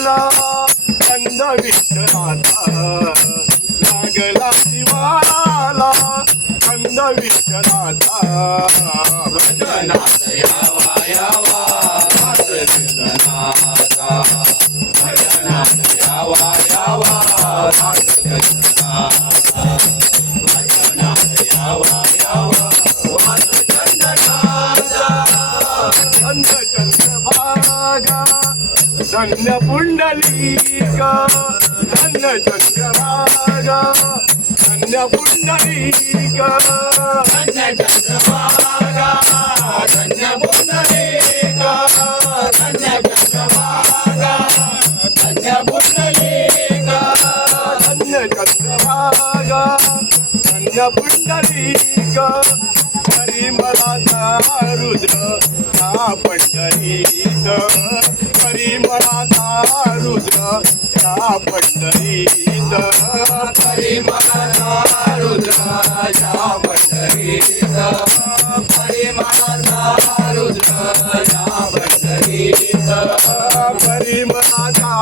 जीवाला कंद विठ्ठलाचा लागला जीवाला कंद विठ्ठलाचा भजनात यावा यावा नाथ गंधनाचा भजनात यावा यावा नाथ गंधनाचा भजनात यावा यावा नाथ गंधनाचा धन्य चंद्रभागा धन्य पुंडलिक धन्य चंद्रभागा धन्य पुंडलिक धन्य चंद्रभागा धन्य पुंडलिक धन्य चंद्रभागा धन्य पुंडलिक धन्य चंद्रभागा धन्य पुंडलिक परिमलाचा रुद्र या पंढरीत परिमलाचा रुद्र या पंढरीत परिमलाचा रुद्र या पंढरीत परिमलाचा रुद्र या पंढरीत परिमलाचा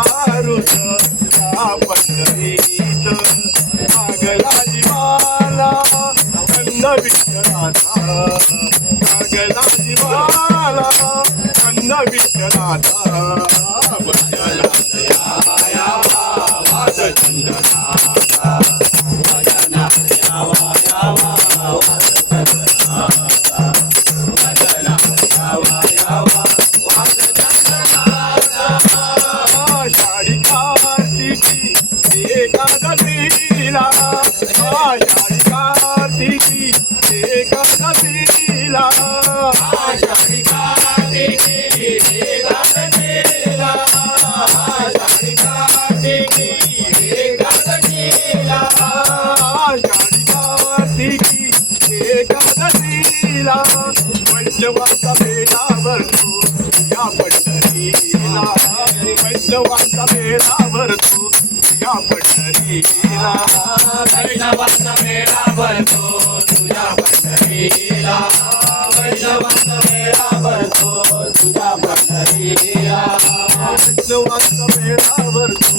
रुद्र या पंढरीत लागला जीवाला कंद विठ्ठलाचा लागला जीवाला कंद विठ्ठलाचा भजनात यावा यावा नाथ गंधनाचा भजनात यावा यावा नाथ गंधनाचा भजनात यावा यावा नाथ गंधनाचा आषाढी कार्तिकी एकादशीला आषाढी कार्तिकी एकादशीला आषाढी कार्तिकी एकादशीला आषाढी कार्तिकी एकादशीला आषाढी कार्तिकी एकादशीला वैष्णवाचा मेळावर तो या पंढरीला वैष्णवाचा मेळावर तो या पंढरीला वैष्णवाचा मेळा भरतो तुझ्या पंढरीला वैष्णवाचा मेळा भरतो तुझ्या पंढरीला वैष्णवाचा मेळावर तो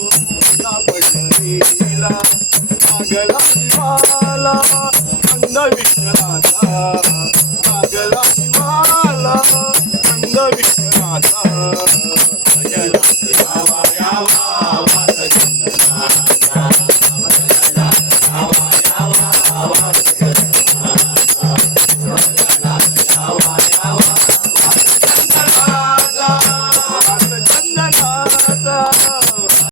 या पंढरीला लागला जीवाला कंद विठ्ठलाचा लागला जीवाला कंद विठ्ठलाचा भजनात यावा यावा नाथ गंधनाचा भजनात यावा यावा नाथ गंधनाचा भजनात यावा यावा नाथ गंधनाचा चंदनाचा